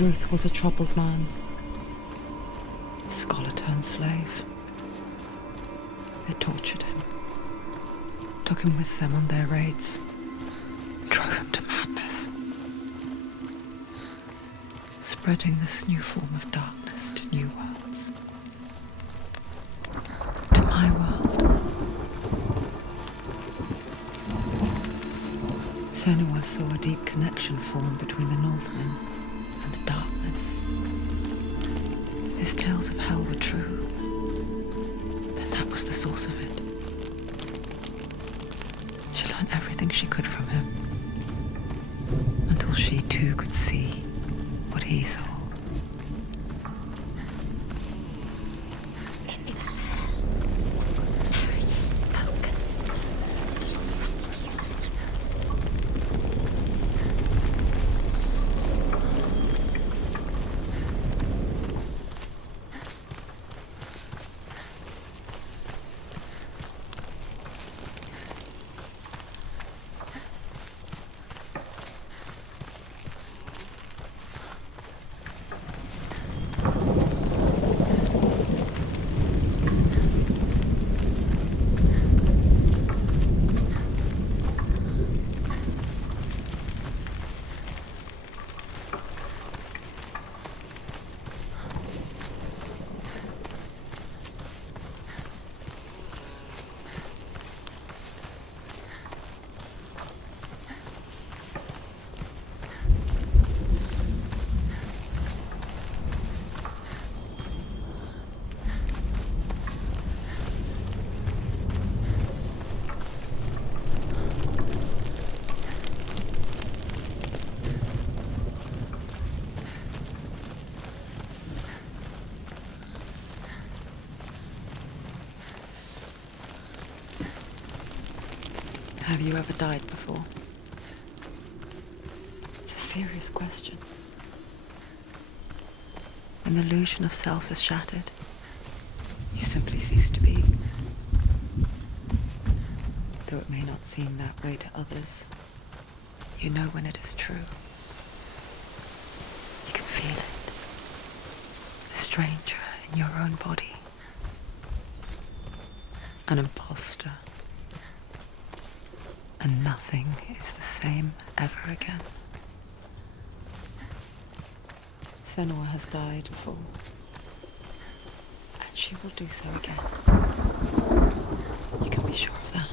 Druth was a troubled man. Scholar turned slave. They tortured him. Took him with them on their raids. Drove him to madness. Spreading this new form of darkness to new worlds. To my world. Senua saw a deep connection form between the Northmen and the darkness. His tales of hell were true. Then that was the source of it. She learned everything she could from him. Until she too could see what he saw. Have you ever died before? It's a serious question. When the illusion of self is shattered, you simply cease to be. Though it may not seem that way to others, you know when it is true. You can feel it. A stranger in your own body. An imposter. And nothing is the same ever again. Senua has died before, and she will do so again. You can be sure of that.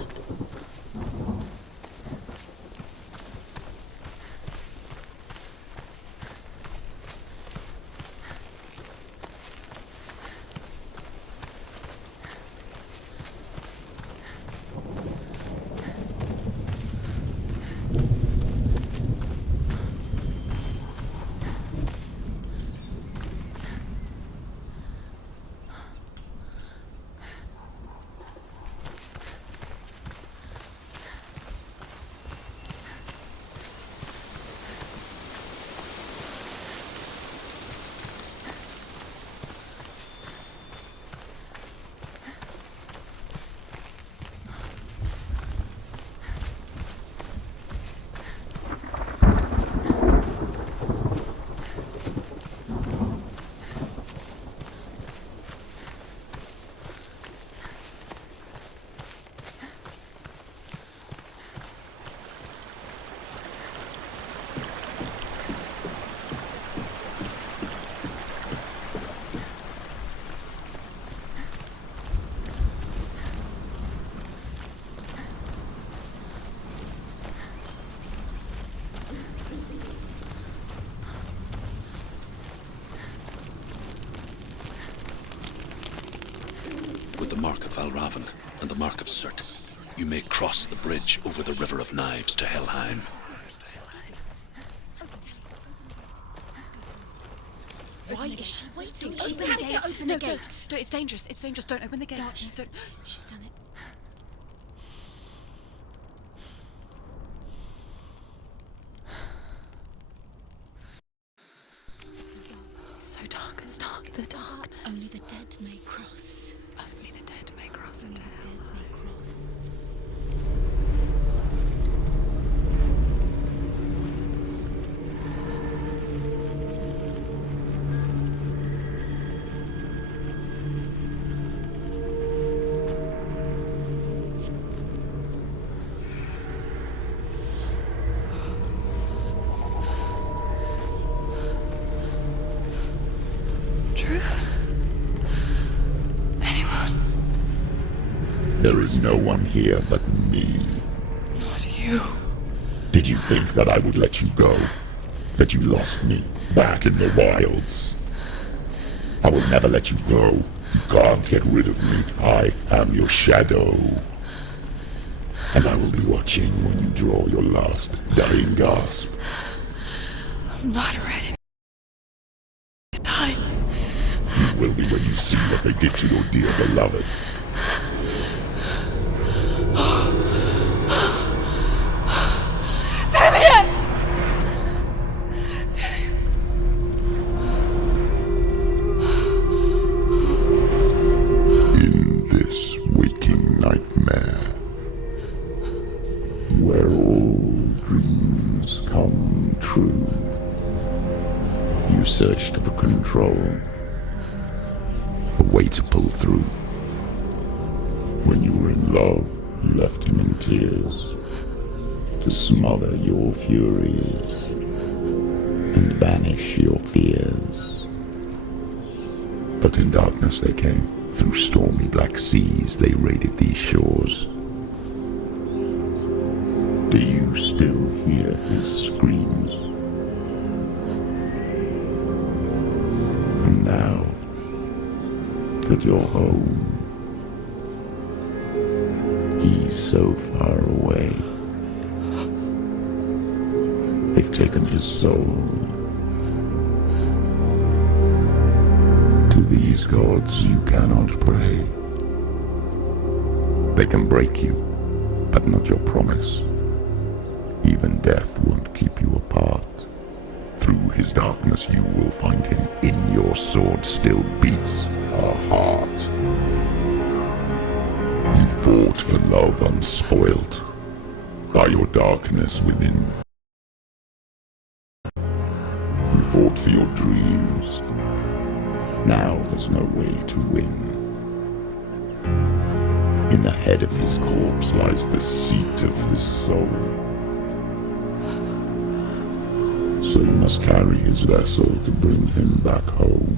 The mark of Valravan and the mark of Surt, you may cross the bridge over the River of Knives to Helheim. Why is she waiting? Open the gate. Open the gate. No, it's dangerous. It's dangerous. Don't open the gate. Don't. She's done it. It's so dark. It's dark. The darkness. Only the dead may cross. Only the dead may cross Only into the hell. dead may cross. There is no one here but me. Not you. Did you think that I would let you go? That you lost me back in the wilds? I will never let you go. You can't get rid of me. I am your shadow. And I will be watching when you draw your last dying gasp. I'm not ready to die. You will be when you see what they did to your dear beloved. In this waking nightmare, where all dreams come true, you searched for control, a way to pull through. When you were in love, you left him in tears, to smother your furies and banish your fears. But in darkness they came, through stormy black seas they raided these shores. Do you still hear his screams? And now that you're home, he's so far away. They've taken his soul. To these gods you cannot pray. They can break you, but not your promise. Even death won't keep you apart. Through his darkness you will find him. In your sword still beats a heart. You fought for love unspoilt by your darkness within. You fought for your dreams. Now there's no way to win. In the head of his corpse lies the seat of his soul. So you must carry his vessel to bring him back home.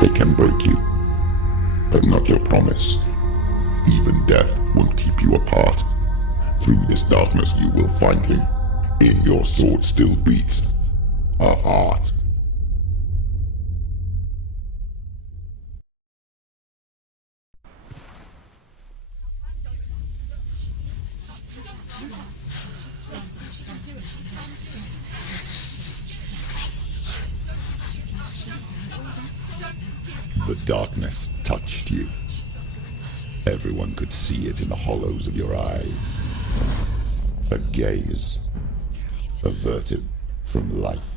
They can break you, but not your promise. Even death won't keep you apart. Through this darkness you will find him. In your sword still beats a heart. The darkness touched you. Everyone could see it in the hollows of your eyes. A gaze averted from life.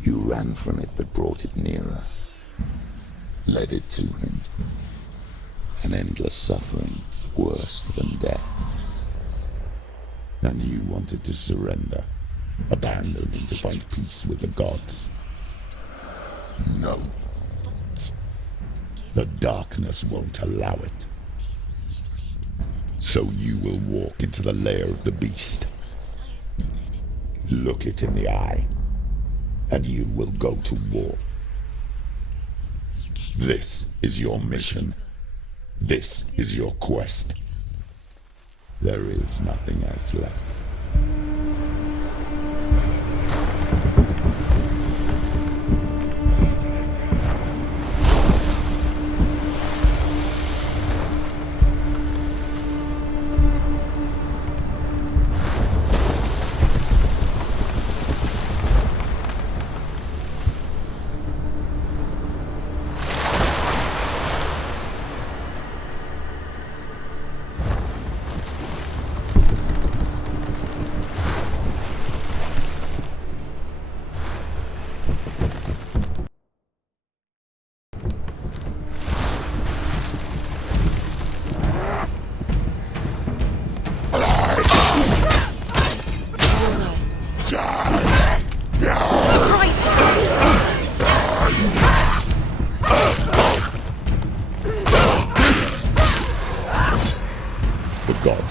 You ran from it but brought it nearer. Led it to him. An endless suffering, worse than death. And you wanted to surrender, abandon and to find peace with the gods. No. The darkness won't allow it. So you will walk into the lair of the beast. Look it in the eye, and you will go to war. This is your mission. This is your quest. There is nothing else left.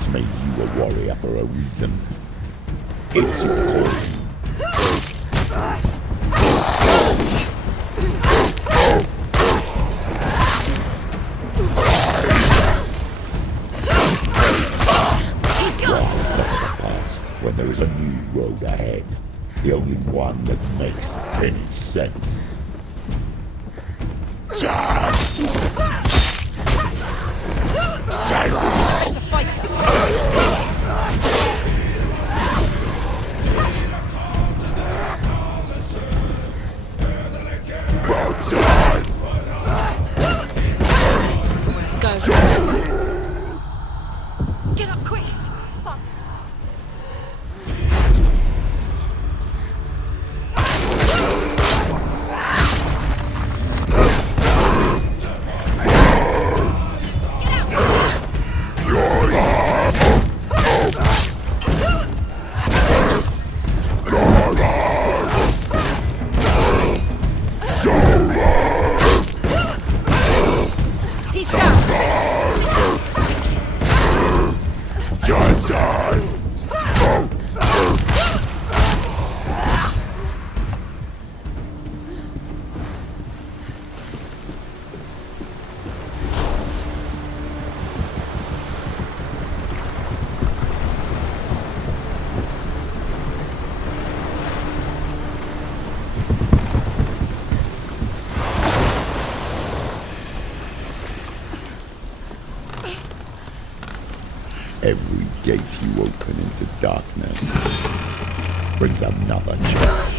parents made you a warrior for a reason. It's your calling. When there is a new road ahead, the only one that makes any sense. There's a fighter. Go. Get up quick. Every gate you open into darkness brings another change.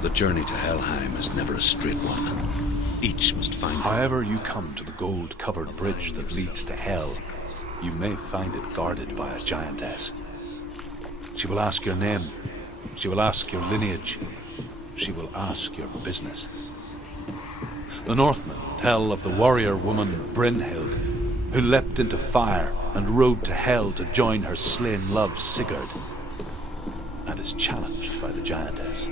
The journey to Helheim is never a straight one. Each must find However you come to the gold-covered bridge that leads to Hell, you may find it guarded by a giantess. She will ask your name. She will ask your lineage. She will ask your business. The Northmen tell of the warrior woman Brynhild, who leapt into fire and rode to Hell to join her slain love Sigurd, and is challenged by the giantess.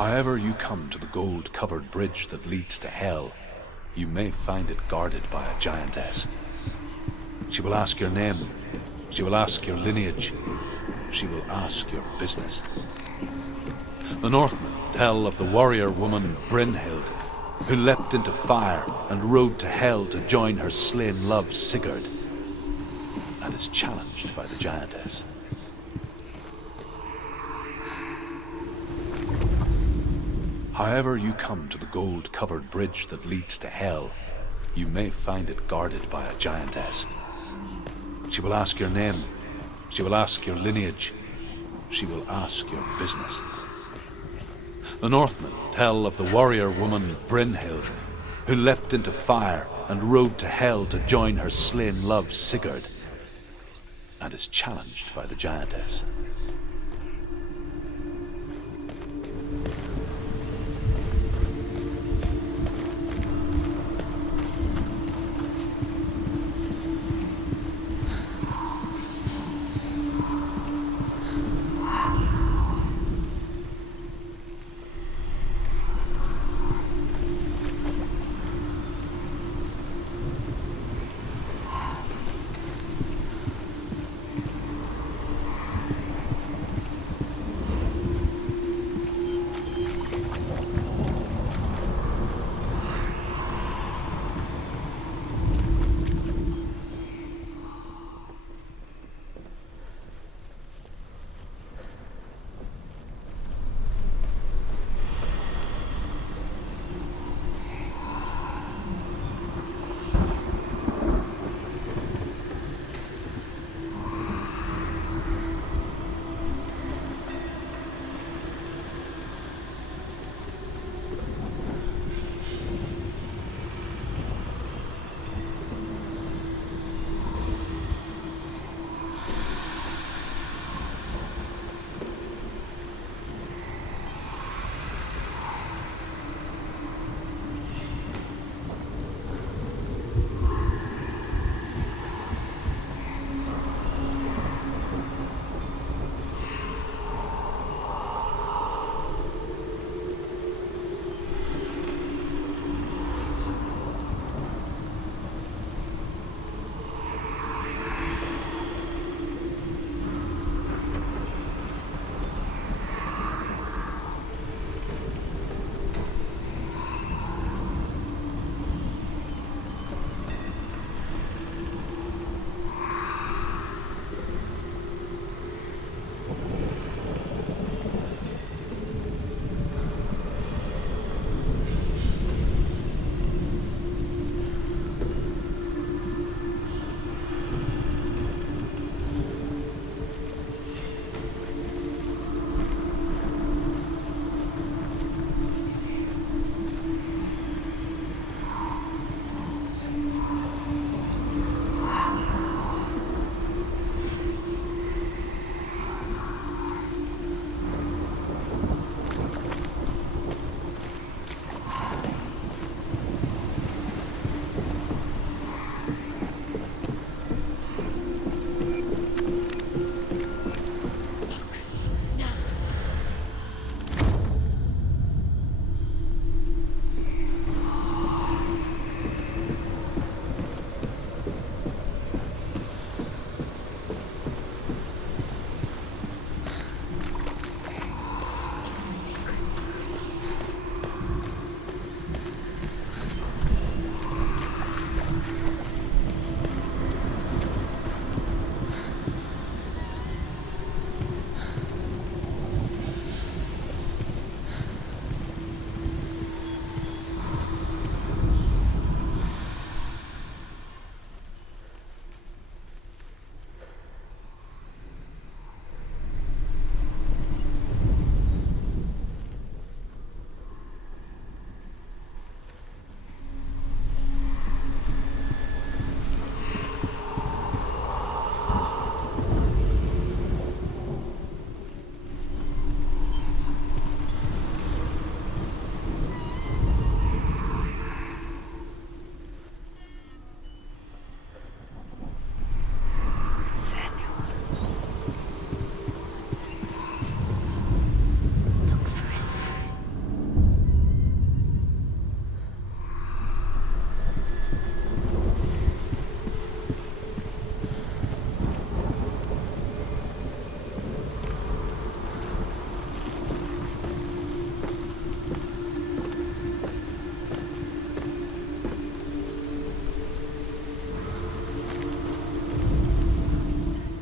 However you come to the gold-covered bridge that leads to Hell, you may find it guarded by a giantess. She will ask your name. She will ask your lineage. She will ask your business. The Northmen tell of the warrior woman Brynhild, who leapt into fire and rode to Hell to join her slain love Sigurd, and is challenged by the giantess. However you come to the gold-covered bridge that leads to Hell, you may find it guarded by a giantess. She will ask your name. She will ask your lineage. She will ask your business. The Northmen tell of the warrior woman Brynhild, who leapt into fire and rode to Hell to join her slain love Sigurd, and is challenged by the giantess.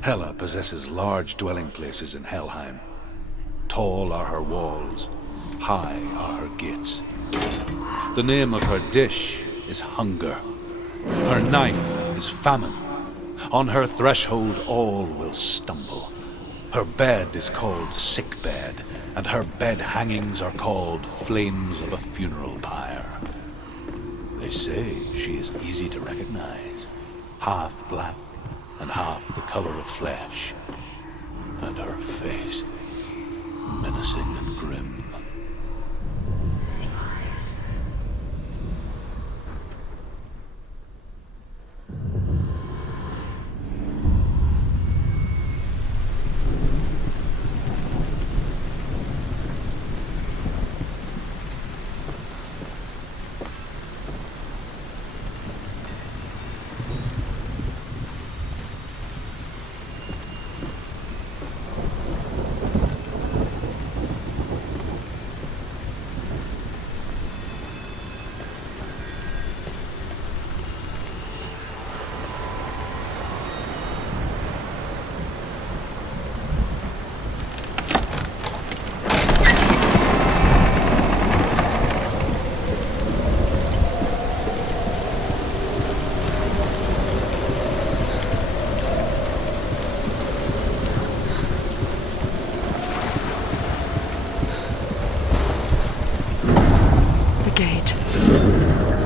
Hela possesses large dwelling places in Helheim. Tall are her walls, high are her gates. The name of her dish is hunger. Her knife is famine. On her threshold all will stumble. Her bed is called sick bed, and her bed hangings are called flames of a funeral pyre. They say she is easy to recognize, half black and half the color of flesh, and her face menacing and grim.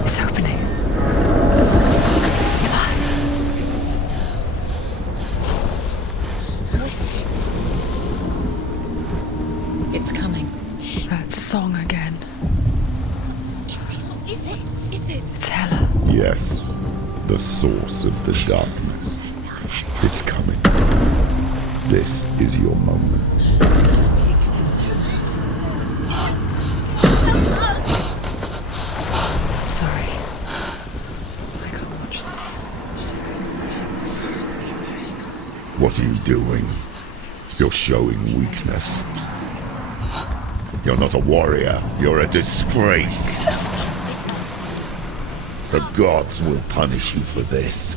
It's opening. Who is it? It's coming. That song again. Is it? It's Hela. Yes, the source of the darkness. It's coming. This is your moment. I'm sorry. I can't watch this. What are you doing? You're showing weakness. You're not a warrior. You're a disgrace. The gods will punish you for this.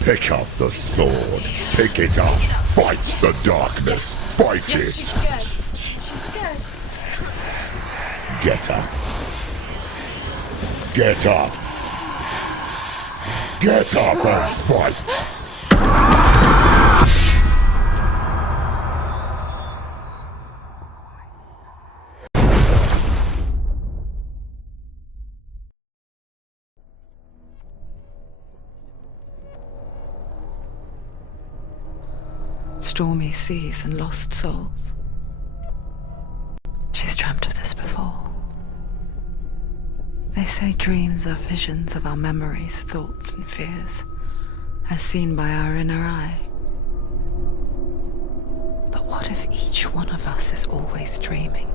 Pick up the sword. Pick it up. Fight the darkness. Fight it. Get up. Get up. Get up and fight. Stormy seas and lost souls. She's dreamt of this before. They say dreams are visions of our memories, thoughts and fears, as seen by our inner eye. But what if each one of us is always dreaming,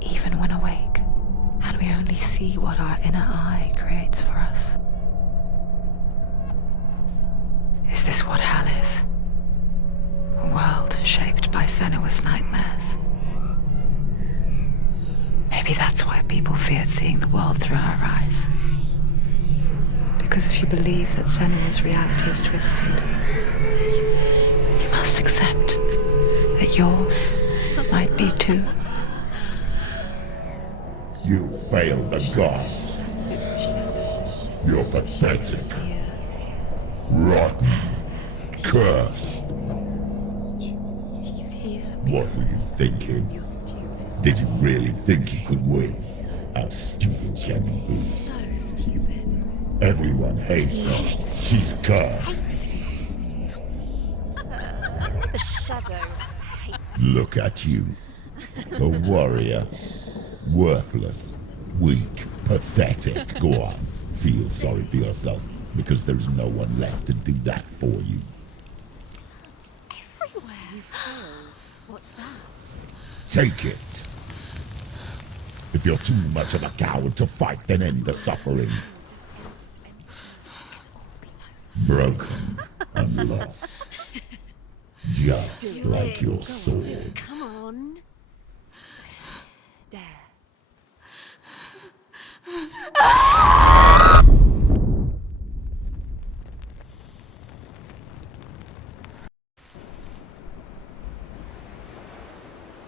even when awake, and we only see what our inner eye creates for us? Is this what hell is? A world shaped by Senua's nightmares. Maybe that's why people feared seeing the world through her eyes. Because if you believe that Senua's reality is twisted, you must accept that yours might be too. You failed the gods. You're pathetic. Rotten. Cursed. What were you thinking? Did you really think you could win? How stupid can you be? So stupid. Everyone hates her. She's cursed. The shadow hates. Look at you. A warrior. Worthless. Weak. Pathetic. Go on. Feel sorry for yourself, because there's no one left to do that for you. Everywhere. You failed. What's that? Take it. If you're too much of a coward to fight, then end the suffering. Broken and lost. Just like your sword. Come on. There.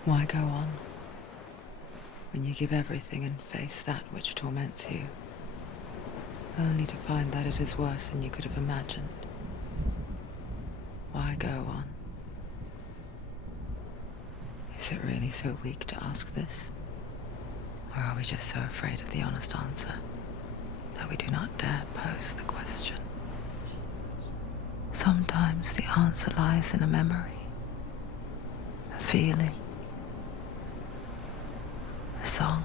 Why go on when you give everything and face that which torments you, only to find that it is worse than you could have imagined? Why go on? Is it really so weak to ask this? Or are we just so afraid of the honest answer that we do not dare pose the question? Sometimes the answer lies in a memory, a feeling, a song.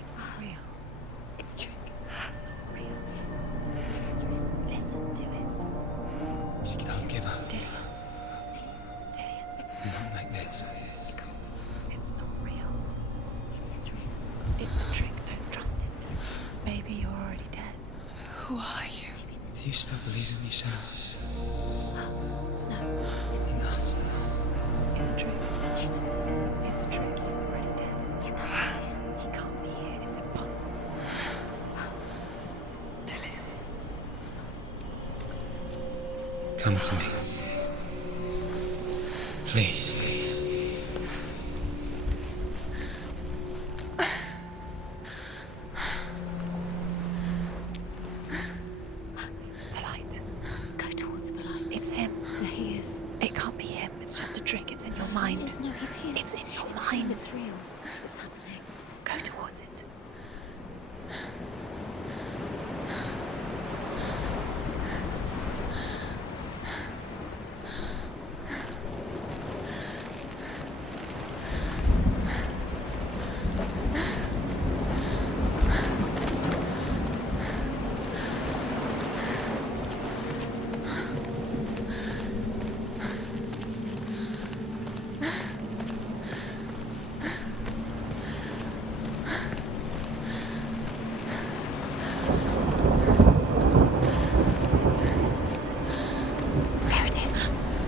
It's not real. It's a trick. It's not real. It is real. Listen to it. Don't give up. Dillian. It's Not like this. It's not real. It is real. It's a trick. Don't trust it. Maybe you're already dead. Who are you? Do you still believe in me, Senua? No, it's Enough. It's a trick. She knows it's a trick. He's already dead. He knows it. He can't be here. It's impossible. Dillian. Come to me. Please. The light. Go towards the light. It's him. There he is. It can't be him. It's just a trick. It's in your mind. No, he's here. It's in your mind. It's real. It's happening. Go towards it. There it is.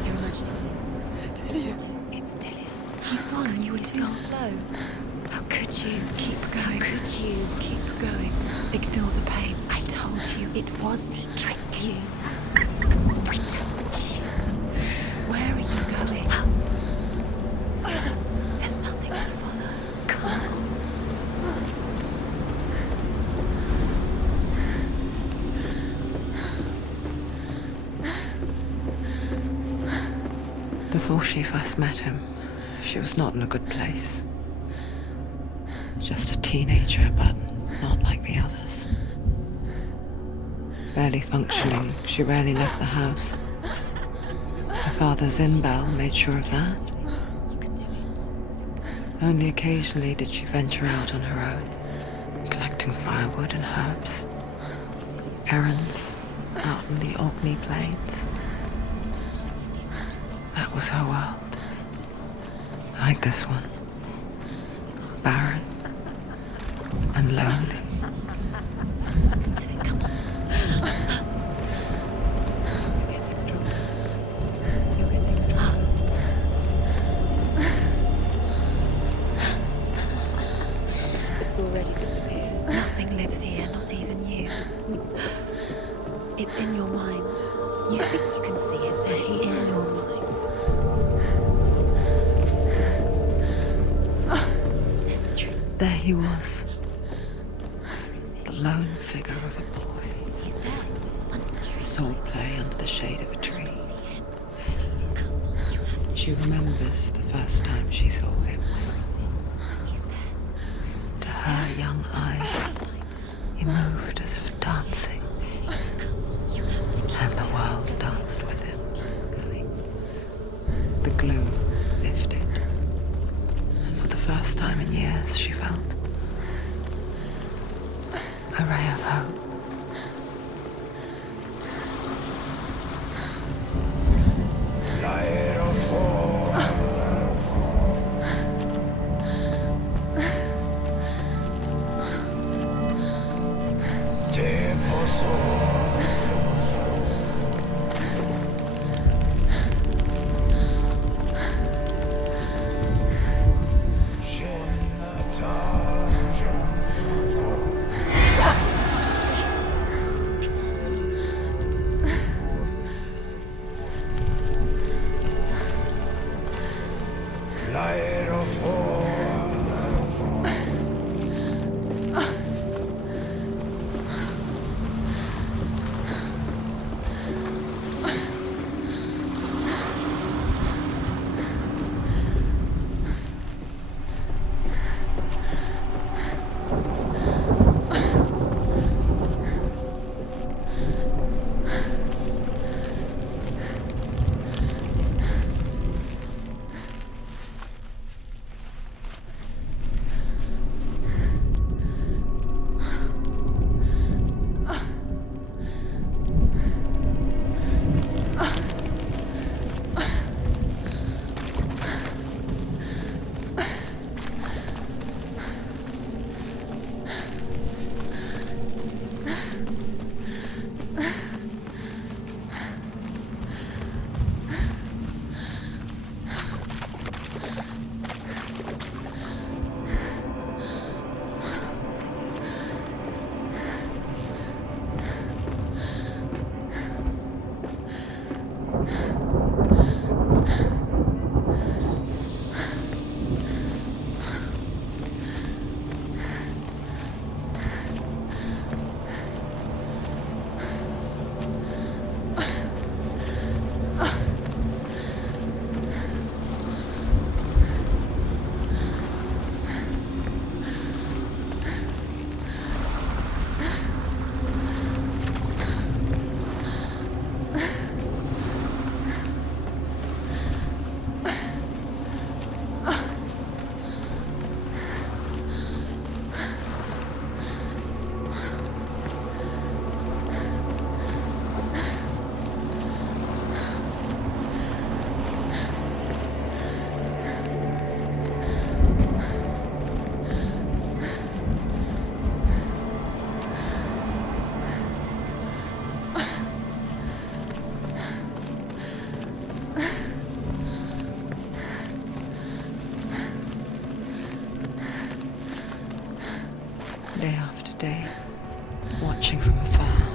You're imagining this. It's Dillian. He's gone. You were too slow. How could you? Keep going. How could you? Keep going. Ignore the pain. I told you it was to trick you. I told you. Where are you going? There's nothing to follow. Come on. Before she first met him, she was not in a good place. Just a teenager, but not like the others. Barely functioning, she rarely left the house. Her father's in-bell made sure of that. You can do it. Only occasionally did she venture out on her own, collecting firewood and herbs. Errands out in the Orkney Plains. That was her world. Like this one. Barren and lonely. You'll get things stronger. You'll get things stronger. It's already disappeared. Nothing lives here, not even you. It's in your mind. You think you can see it, but it's in your mind. There's the trick. There he was, the lone figure of a boy. He's there, under the tree. Saw play under the shade of a tree. See him. She remembers the first time she saw him. He's there. To her young eyes, he moved as if dancing, and the world danced with him. The gloom lifted, and for the first time in years she felt a ray of hope.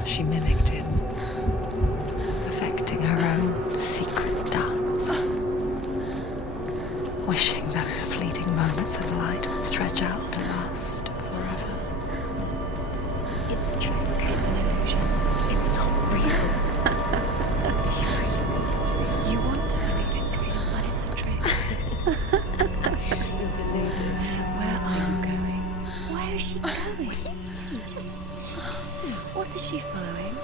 she mimicked him, perfecting her own secret dance, wishing those fleeting moments of light would stretch out to last forever. It's a trick. It's an illusion. It's not real. Do you really believe it's real? You want to believe it's real, but it's a trick. You're deluded. Where are you going? Where is she going? What is she following?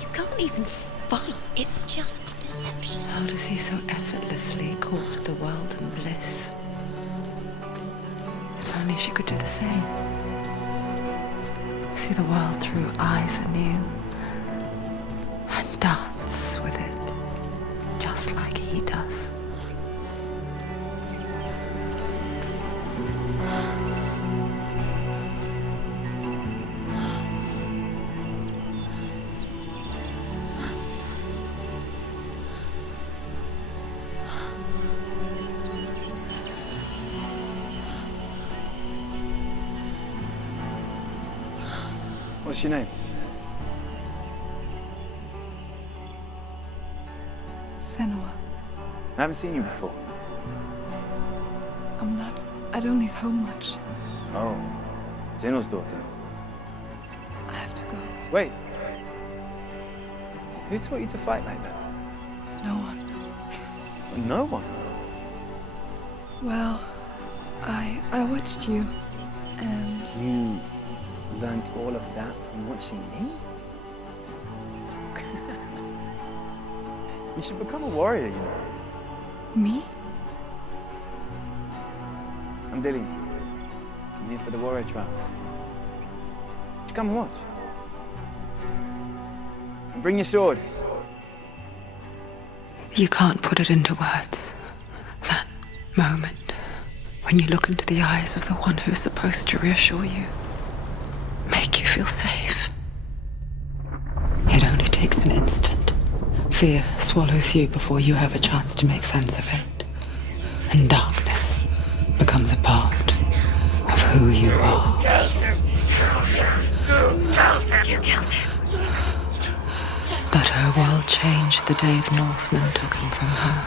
You can't even fight. It's just deception. How does he so effortlessly court the world and bliss? If only she could do the same. See the world through eyes anew and dance with it, just like he does. What's your name? Senua. I haven't seen you before. I don't leave home much. Oh, Zenua's daughter. I have to go. Wait. Who taught you to fight like that? No one. No one. Well, I watched you, and You learnt all of that from watching me? You should become a warrior, you know. me? I'm Dillian. I'm here for the warrior trials. Just come and watch. And bring your sword. You can't put it into words. That moment when you look into the eyes of the one who is supposed to reassure you, make you feel safe. It only takes an instant. Fear swallows you before you have a chance to make sense of it. And darkness becomes a part of who you are. You killed him. But her world changed the day the Northmen took him from her.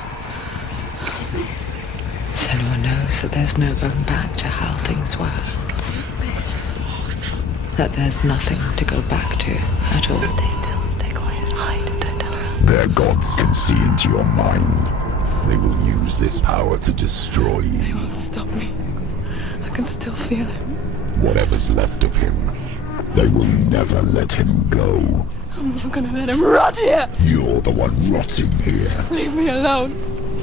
Senua knows that there's no going back to how things were. That there's nothing to go back to at all. Stay still, stay quiet, hide, don't tell her. Their gods can see into your mind. They will use this power to destroy They you. won't stop me. I can still feel him. Whatever's left of him, they will never let him go. I'm not gonna let him rot here. You're the one rotting here. Leave me alone.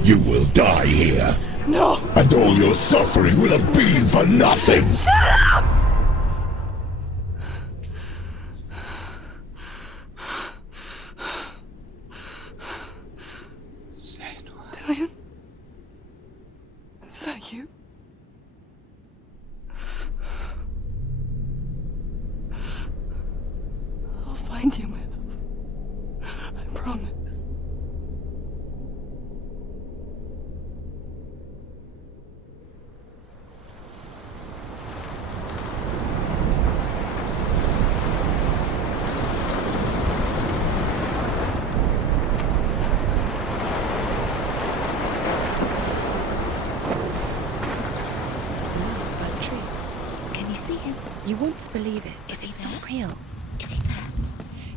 You will die here. No. And all your suffering will have been for nothing. Dillian? Is that you? I'll find you, my love. I promise. By the tree. Can you see him? You want to believe it. Is he He's there? not real. Is he there?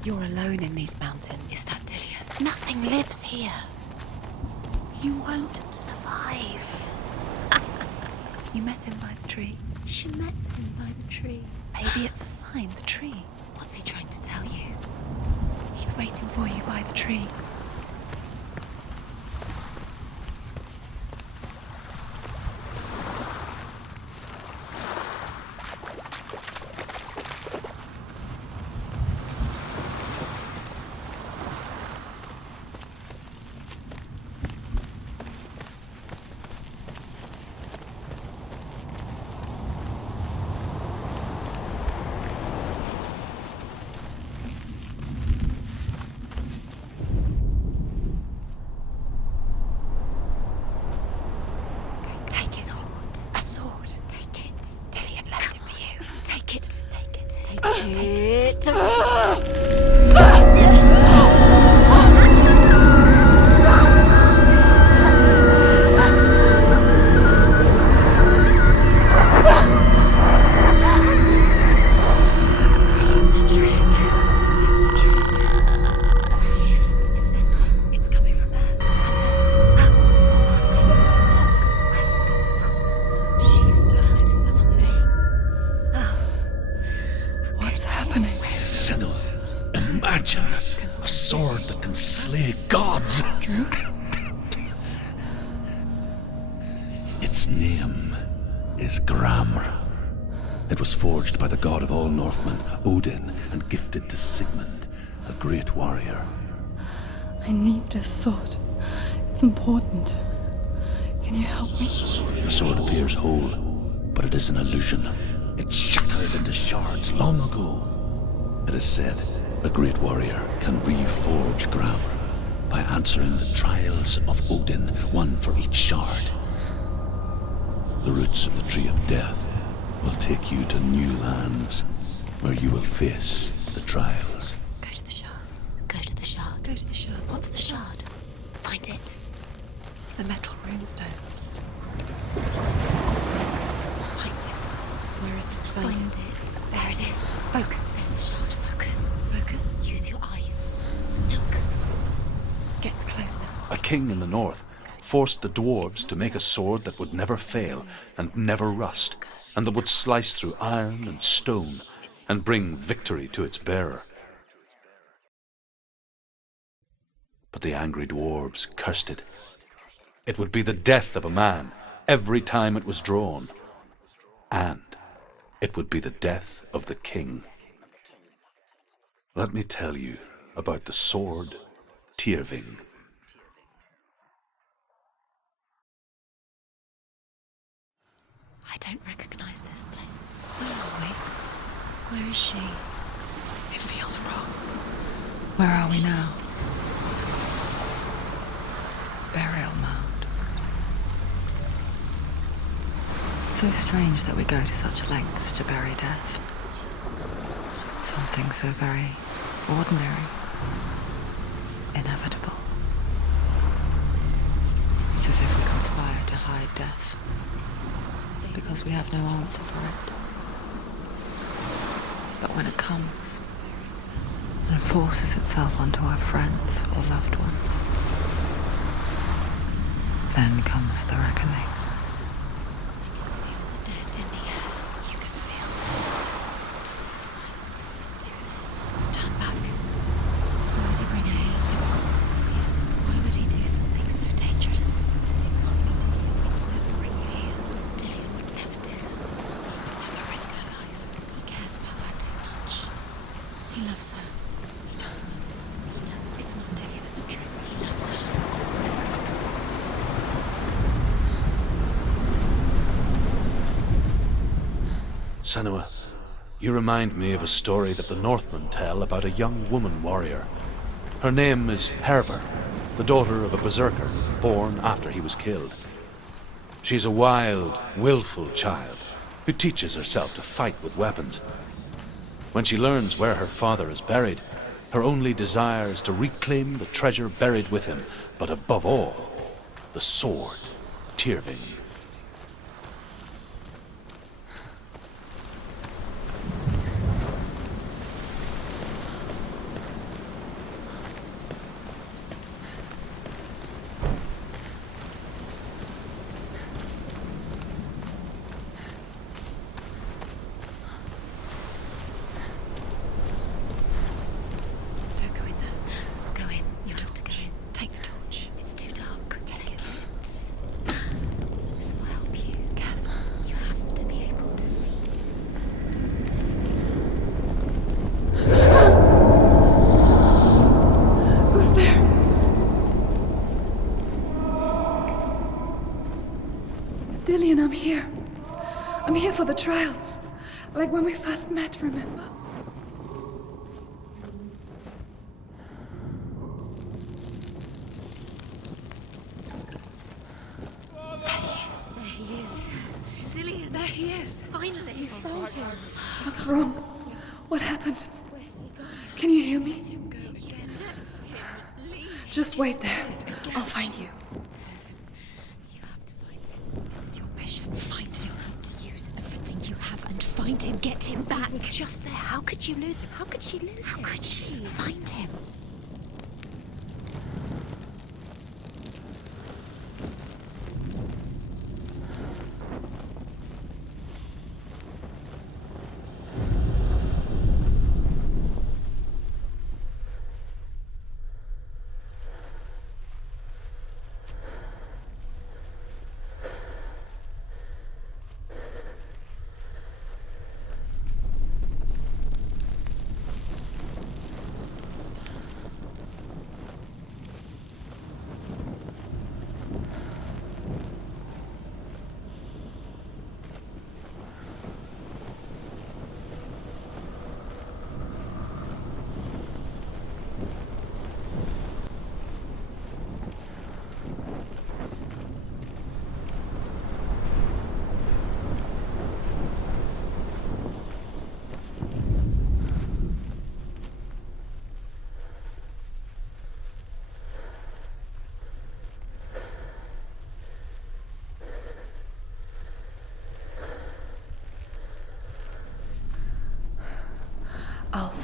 You're alone in these mountains. Is that Dillian? Nothing lives here. You won't survive. You met him by the tree. She met him by the tree. Maybe it's a sign, the tree. What's he trying to tell you? He's waiting for you by the tree. Take his sword. A sword. Take it. Dillian left it for you. Take it. Take it. Take it. Don't take it. Imagine a sword that can slay gods. Its name is Gramr. It was forged by the god of all Northmen, Odin, and gifted to Sigmund, a great warrior. I need this sword. It's important. Can you help me? The sword appears whole, but it is an illusion. It shattered into shards long ago. It is said a great warrior can reforge Gramr by answering the trials of Odin, one for each shard. The roots of the Tree of Death will take you to new lands where you will face the trials. Go to the shards. Go to the shard. Go to the shards. What's the shard? Find it. It's the metal runestones. Find it. Where is it? Find it. There it is. Focus. There's the shard. Focus. Focus. Use your eyes. Look. Get closer. A king in the north forced the dwarves to make a sword that would never fail and never rust, and that would slice through iron and stone and bring victory to its bearer. But the angry dwarves cursed it. It would be the death of a man every time it was drawn, and it would be the death of the king. Let me tell you about the sword Tyrving. I don't recognize this place. Where are we? Where is she? It feels wrong. Where are we now? Burial mound. So strange that we go to such lengths to bury death. Something so very ordinary, inevitable. It's as if we conspire to hide death, because we have no answer for it. But when it comes, and forces itself onto our friends or loved ones, then comes the reckoning. Dead in the air. You can feel dead. Do this. Turn back. Why would he bring her here? It's not safe. Why would he do something so dangerous? Never bring you here. Dillian would never do that. Never risk her life. He cares about her too much. He loves her. He doesn't. He does. It's not Dillian, it's true. He loves her. Senua, you remind me of a story that the Northmen tell about a young woman warrior. Her name is Hervor, the daughter of a berserker born after he was killed. She's a wild, willful child who teaches herself to fight with weapons. When she learns where her father is buried, her only desire is to reclaim the treasure buried with him, but above all, the sword, Tyrving. Don't go in there. Go in. You have to go in. Take the torch. It's too dark. Take it. This will help you. Careful. You have to be able to see. Who's there? Dillian, I'm here. I'm here for the trials. Like when we first met, remember? There he is. Dillian, there he is. Finally. You found him. What's wrong? What happened? Can you hear me? Just wait there. I'll find you. You have to find him. This is your mission. Find him. You have to use everything you have and find him. Get him back. He was just there. How could you lose him? How could she lose him? How could she? Find him.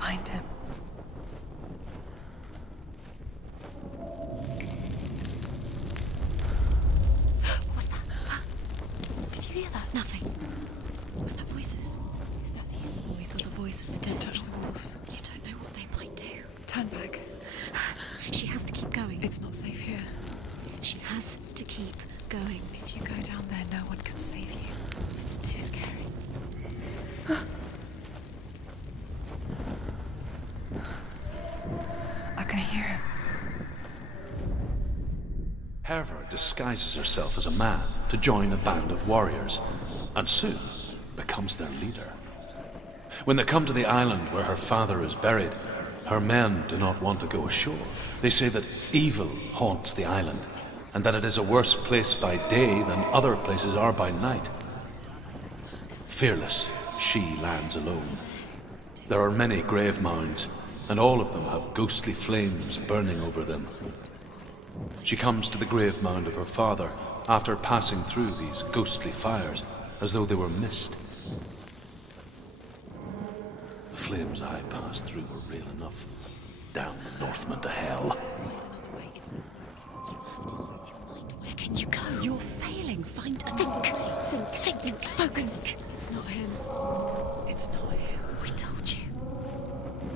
find him. What was that? Did you hear that? Nothing. Was that voices? Is that his voice or the voices that don't touch the walls? You don't know what they might do. Turn back. She has to keep going. It's not safe here. She has to keep going. If you go down there, no one can save you. It's too scary. I can hear him. Herver disguises herself as a man to join a band of warriors, and soon becomes their leader. When they come to the island where her father is buried, her men do not want to go ashore. They say that evil haunts the island, and that it is a worse place by day than other places are by night. Fearless, she lands alone. There are many grave mounds, and all of them have ghostly flames burning over them. She comes to the grave mound of her father after passing through these ghostly fires, as though they were mist. The flames I passed through were real enough. Damn the Northmen to hell. Find another way. It's not. You have to use your mind. Where can you go? You're failing. Find another way. Think. Focus. It's not him. It's not him. We told you.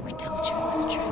We told you it was a trick.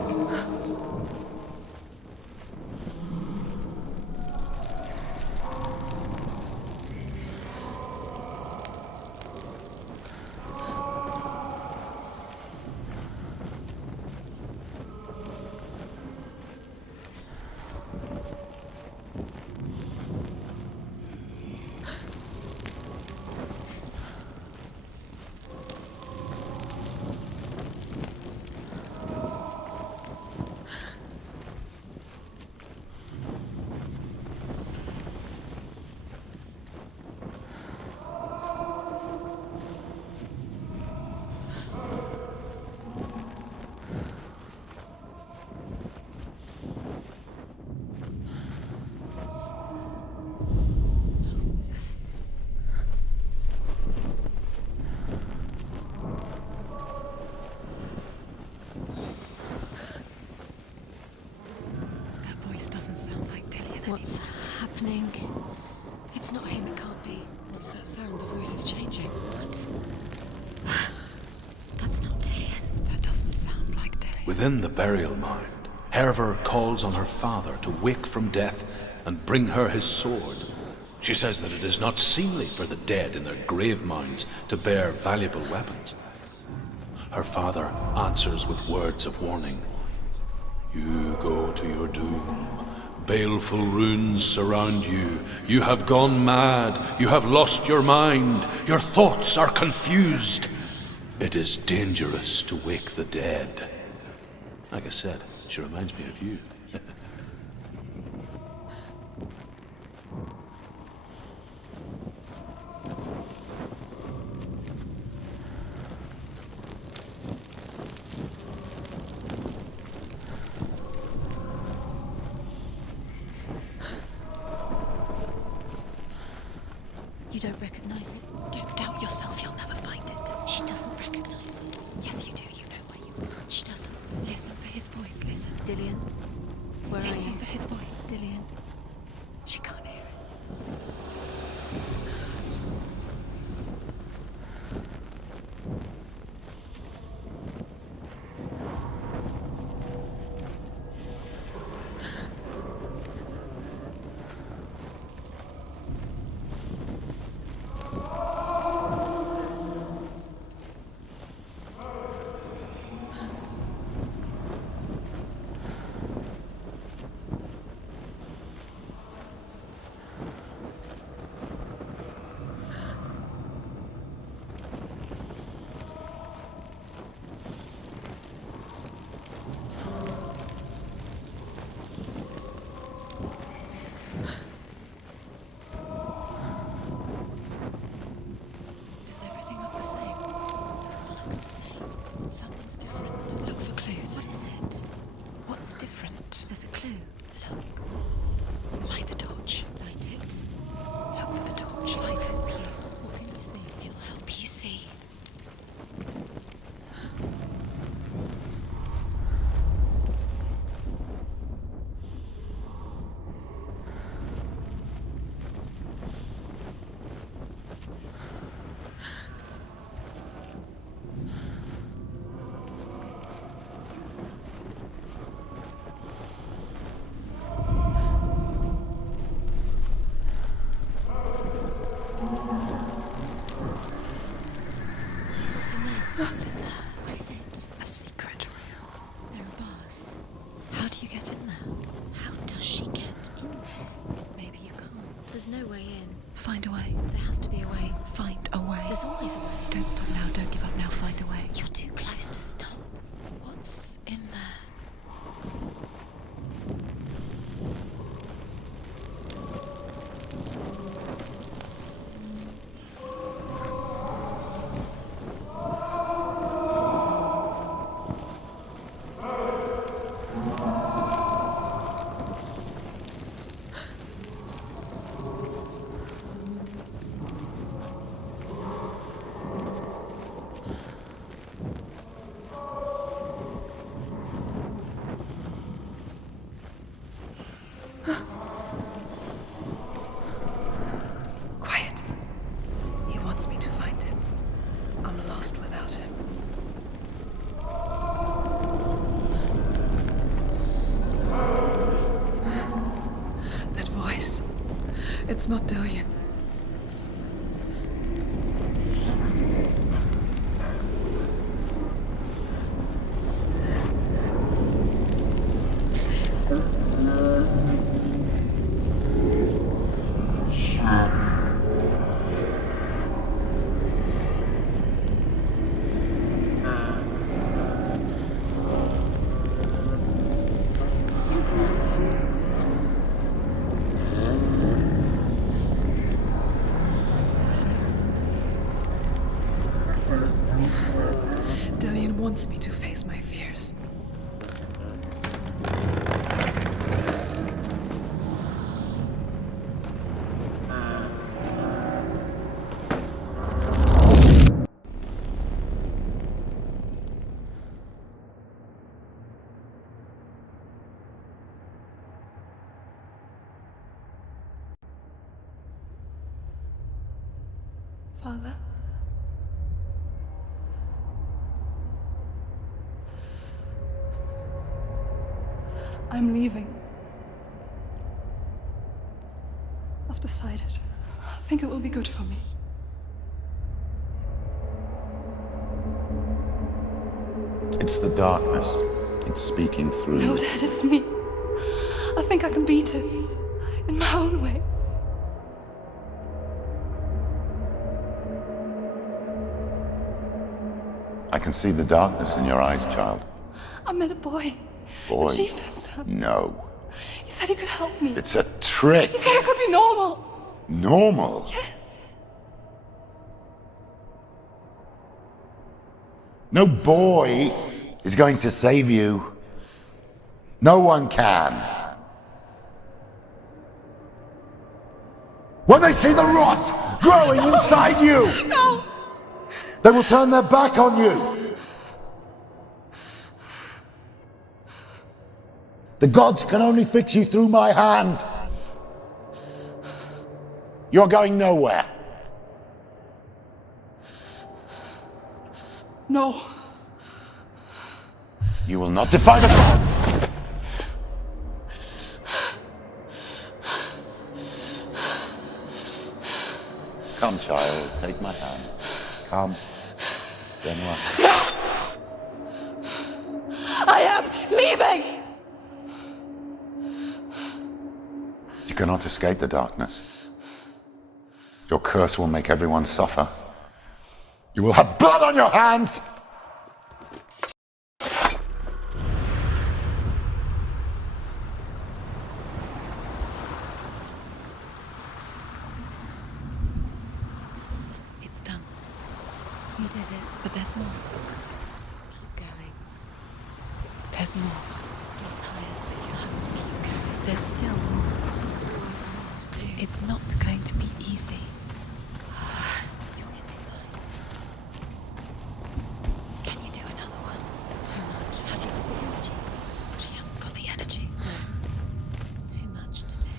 Doesn't sound like Dillian. What's happening? It's not him, it can't be. What's that sound? The voice is changing. What? That's not Dillian. That doesn't sound like Dillian. Within the burial mound, Herver calls on her father to wake from death and bring her his sword. She says that it is not seemly for the dead in their grave mounds to bear valuable weapons. Her father answers with words of warning. You go to your doom. Baleful runes surround you. You have gone mad. You have lost your mind. Your thoughts are confused. It is dangerous to wake the dead. Like I said, she reminds me of you. You don't recognize it? Don't doubt yourself, you'll never find it. She doesn't recognize it. Yes, you do. You know where you are. She doesn't. Listen for his voice. Listen. Dillian, where Listen are you? for his voice. Dillian. She can't hear it. There's no way in. Find a way. There has to be a way. Find a way. There's always a way. Don't stop now. Don't give up now. Find a way. You're too close to stop. What's in there? Quiet. He wants me to find him. I'm lost without him. That voice. It's not Dillian. Dillian wants me to face my fears. Father? I'm leaving. I've decided. I think it will be good for me. It's the darkness. It's speaking through No, you. Dad, it's me. I think I can beat it. In my own way. I can see the darkness in your eyes, child. I met a boy. Boy. The chief handsome. No. He said he could help me. It's a trick. He said I could be normal. Normal. Yes. No boy is going to save you. No one can. When they see the rot growing inside you, No! they will turn their back on you. The gods can only fix you through my hand. You're going nowhere. No. You will not defy the gods. Come, child, take my hand. Come. Senua. I am leaving! You cannot escape the darkness. Your curse will make everyone suffer. You will have blood on your hands! It's done. You did it. But there's more. Keep going. There's more. You're tired, but you have to keep going. There's still more. There's always more to do. It's not going to be easy. You're getting tired. Can you do another one? It's too much. Have you got the energy? She hasn't got the energy. Too much to do.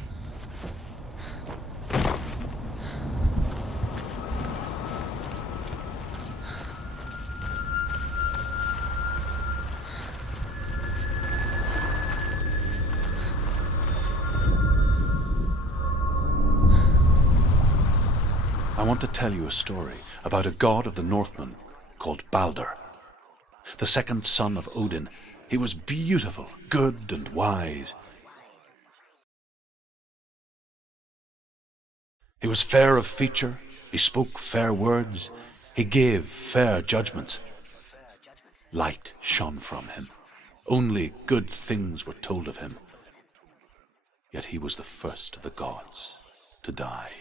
I want to tell you a story about a god of the Northmen called Balder. The second son of Odin. He was beautiful, good and wise. He was fair of feature, he spoke fair words, he gave fair judgments. Light shone from him. Only good things were told of him. Yet he was the first of the gods to die.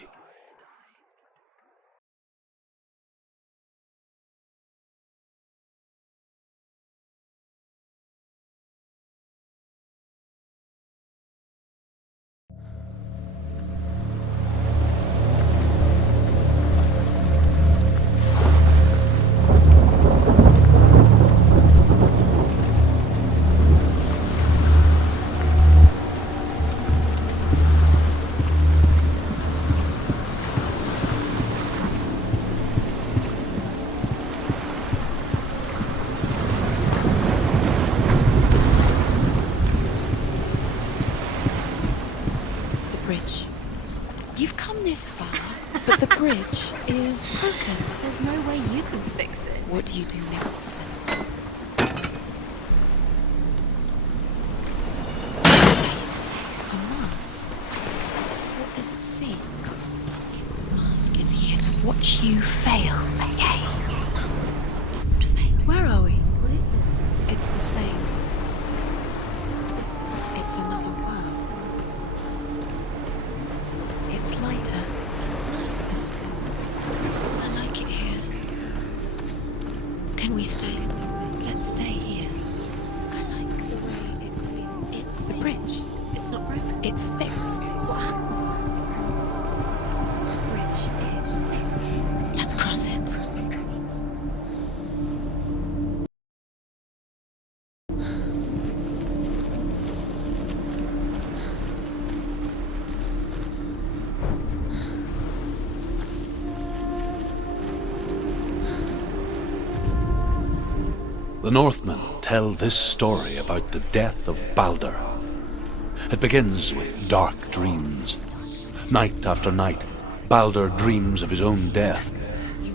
Bridge. You've come this far, but the bridge is broken. There's no way you can fix it. What do you do now, Senua? What does it see? The mask is here to watch you fail again. Don't fail. Where are we? What is this? It's the same. It's another world. It's lighter. It's nicer. I like it here. Can we stay? Let's stay here. I like the way it feels. It's The bridge. It's not broken. It's fixed. What happens? The bridge is fixed. Let's cross it. The Northmen tell this story about the death of Baldur. It begins with dark dreams. Night after night, Baldur dreams of his own death,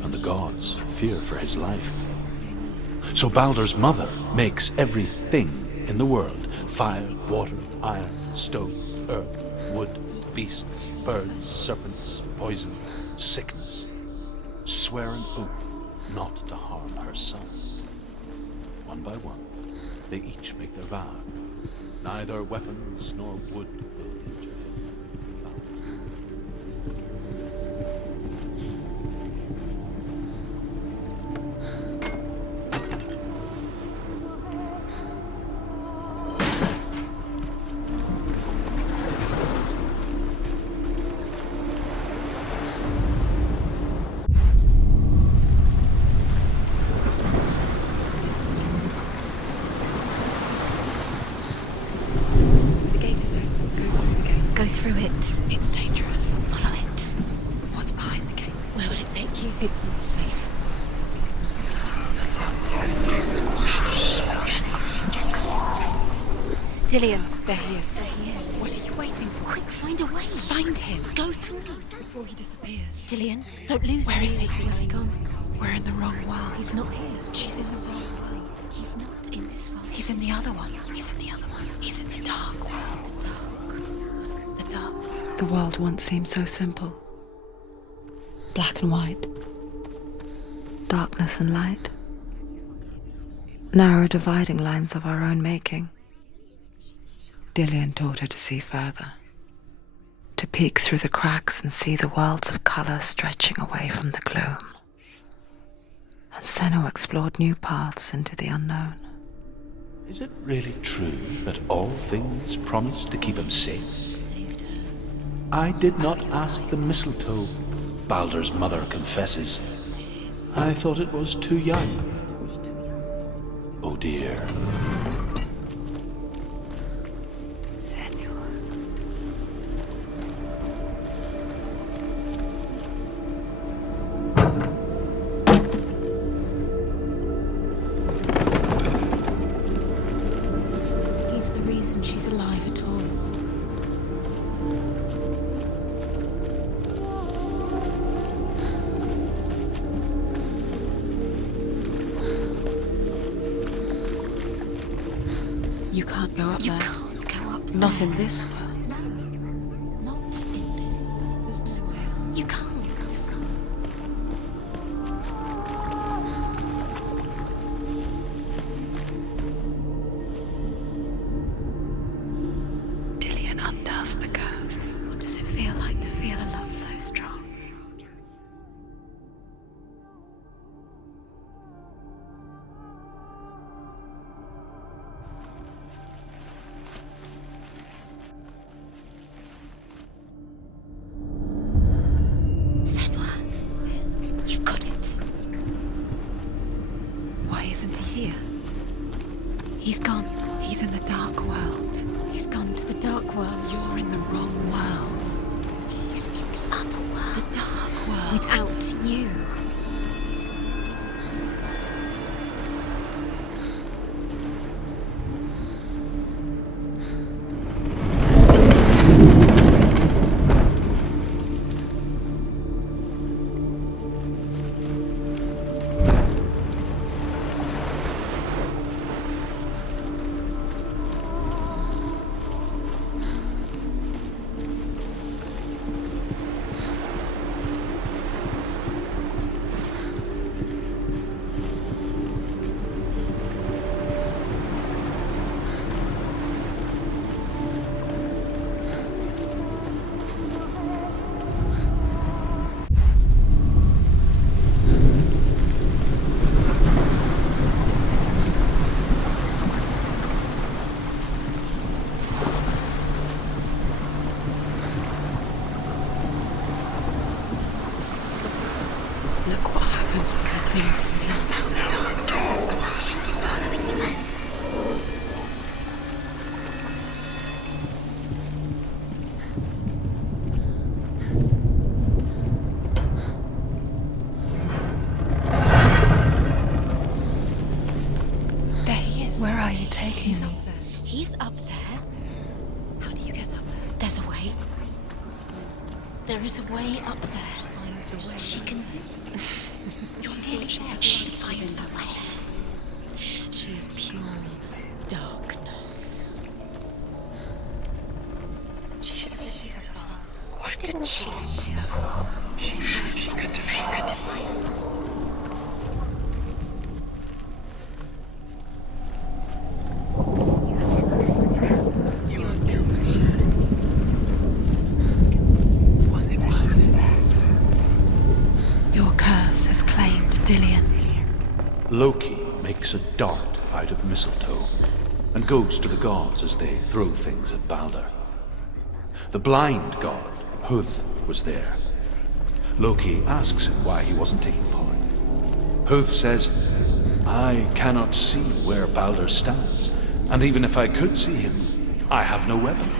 and the gods fear for his life. So Baldur's mother makes everything in the world: fire, water, iron, stone, earth, wood, beasts, birds, serpents, poison, sickness. Swear an oath not to harm her son. One by one, they each make their vow. Neither weapons nor wood will injure him. Go through it. It's dangerous. Follow it. What's behind the gate? Where will it take you? It's not safe. Dillion. There he is. There he is. What are you waiting for? Quick, find a way. Find him. Go through. Before he disappears. Dillion, don't lose him. Where is he? Where's he gone? We're in the wrong world. He's not here. She's in the wrong world. He's not in this world. He's in the other one. He's in the other one. He's in the dark world. The dark. The dark world. The world once seemed so simple. Black and white. Darkness and light. Narrow dividing lines of our own making. Dillion taught her to see further. To peek through the cracks and see the worlds of colour stretching away from the gloom. And Senua explored new paths into the unknown. Is it really true that all things promise to keep him safe? Saved her. I did not ask the mistletoe, Baldur's mother confesses. I thought it was too young. Oh dear. He's the reason she's alive at all. You can't go up there. You can't go up there. Not in this world. No, not in this world. You cast the curse. What does it feel like to feel a love so strong? Senua, you've got it. Why isn't he here? He's gone. He's in the dark world. He's gone to the dark world. You're in the wrong world. He's in the other world. The dark world. Without you. Look what happens to the things you love. There he is. Where are you taking me? He's up there. How do you get up there? There's a way. There is a way up there. Find the way. She can do it. You're nearly there. She'll find the way. She is pure darkness. Why didn't she? She could defeat it. Your curse has claimed Dillion. Loki makes a dart out of mistletoe and goes to the gods as they throw things at Balder. The blind god, Huth, was there. Loki asks him why he wasn't taking part. Huth says, I cannot see where Balder stands, and even if I could see him, I have no weapon.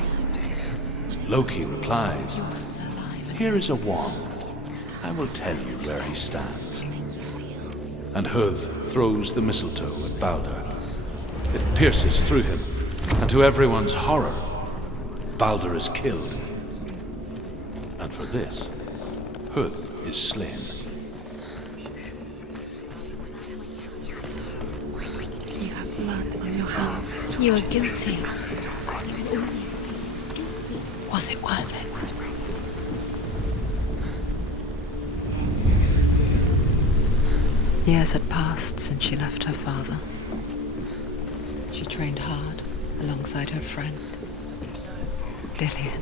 Loki replies, here is a wand. I will tell you where he stands. And Huth throws the mistletoe at Balder. It pierces through him, and to everyone's horror, Balder is killed. And for this, Huth is slain. You have blood on your hands. You are guilty. Was it worth it? Years had passed since she left her father. She trained hard alongside her friend, Dillion.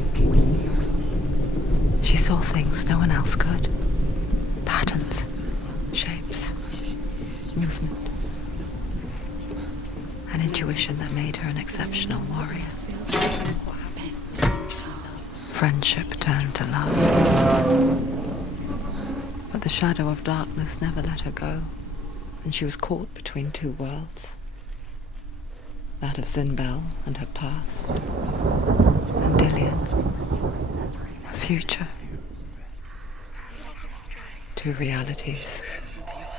She saw things no one else could. Patterns, shapes, movement. An intuition that made her an exceptional warrior. Friendship turned to love. But the shadow of darkness never let her go, and she was caught between two worlds. That of Zinbel and her past, and Dillion, her future. Two realities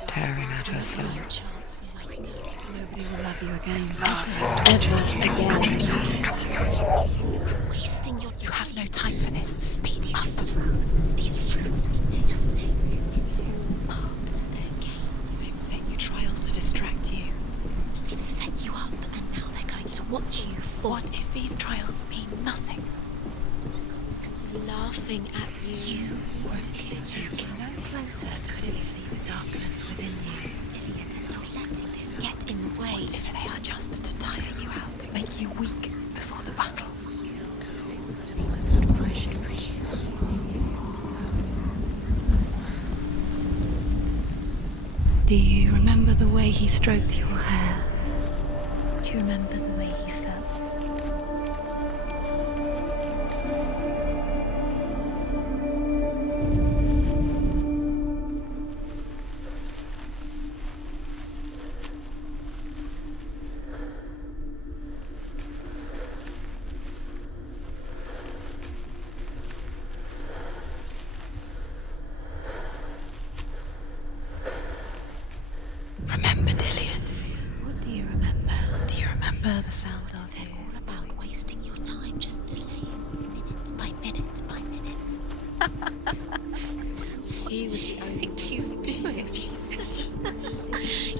tearing at her soul. Nobody will love you again. Ever again. Wasting your time. You have no time for this. Speed up. These rooms mean nothing. It's all part of their game. They've set you trials to distract you. They've set you up, and now they're going to watch you fall. What if these trials mean nothing? Laughing at you. You came no closer to see the darkness within you. Dillion, and you're letting this get in the way. What if they are just to tire you out, to make you weak before the battle? Do you remember the way he stroked your hair? Do you remember the way he felt? Remember, Dillian? What do you remember? Do you remember the sound of They're all his about voice? wasting your time, just delaying minute by minute by minute. He was the only Think she's doing?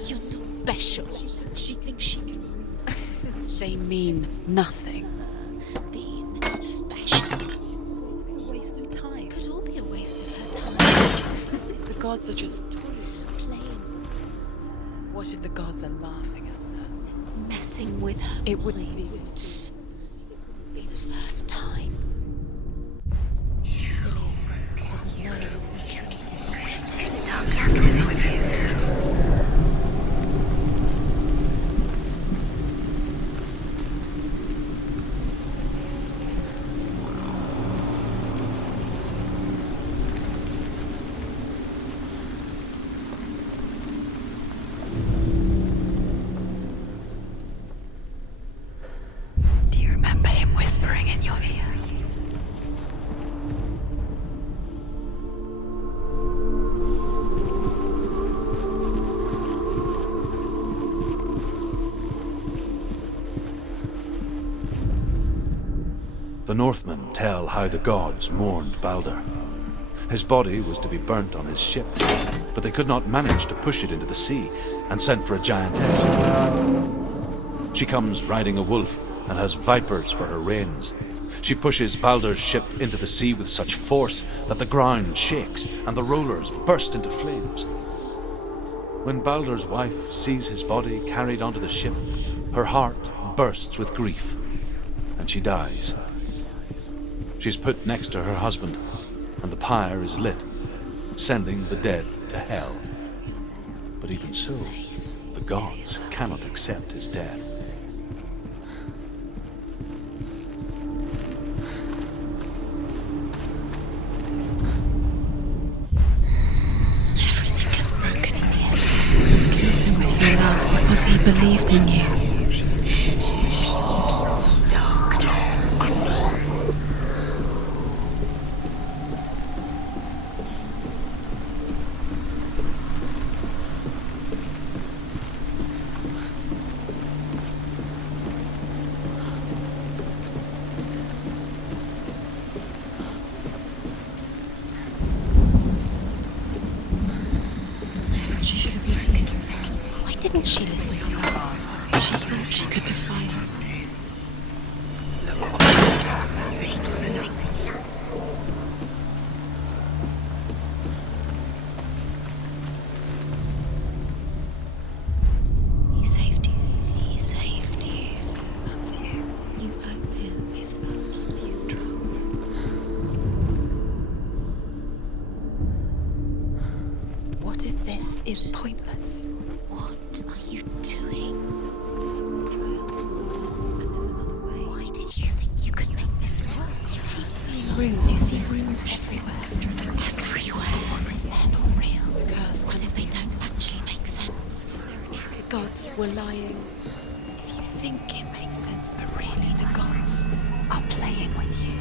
You're special. She thinks she can They mean nothing. be special. It's a waste of time. Could all be a waste of her time. The gods are just Playing, What if the gods are laughing at her? messing with her. It wouldn't be mind. this. Be the first time. Dillian doesn't know who killed him, but Do you remember him whispering in your ear? The Northmen tell how the gods mourned Balder. His body was to be burnt on his ship, but they could not manage to push it into the sea and sent for a giantess. She comes riding a wolf and has vipers for her reins. She pushes Balder's ship into the sea with such force that the ground shakes and the rollers burst into flames. When Balder's wife sees his body carried onto the ship, her heart bursts with grief, and she dies. She's put next to her husband, and the pyre is lit, sending the dead to hell. But even so, the gods cannot accept his death. everything gets broken in the end. Killed him with your love because he believed in you. She should have listened. Why didn't she listen to her? She thought she could defy him. He saved you. He saved you. That's you. You owe him. His love keeps you strong. What if this is pointless? What are you doing? Why did you think you could make this work? You keep seeing runes. You see runes everywhere. Everywhere. What if they're not real? The curse. What if they don't actually make sense? The gods were lying. If you think it makes sense, but really the gods are playing with you.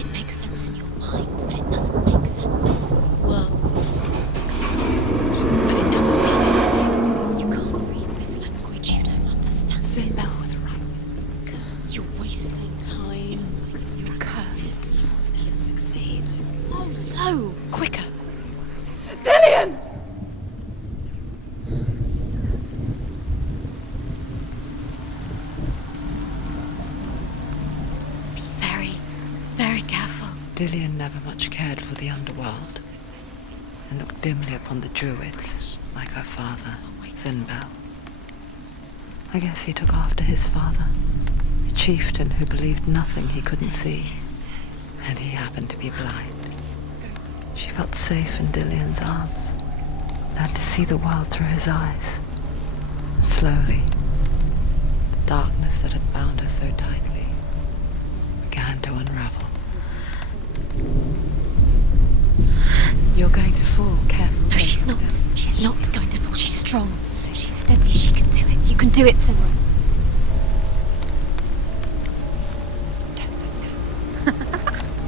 It makes sense in your mind, but it doesn't make sense in Worlds. But it doesn't mean anything. You can't read this language. You don't understand Sinbel it. was right. You're wasting time. You're cursed. You'll succeed. Oh, so quicker. Dillian! Be very, very careful. Dillian never much cared for the underworld, and looked dimly upon the druids, like her father, Sinbel. I guess he took after his father, a chieftain who believed nothing he couldn't see, and he happened to be blind. She felt safe in Dillian's arms, learned to see the world through his eyes. And slowly, the darkness that had bound her so tightly began to unravel. You're going to fall. Careful. No, she's not. She's not going to fall. She's strong. She's steady. She can do it. You can do it, Senua.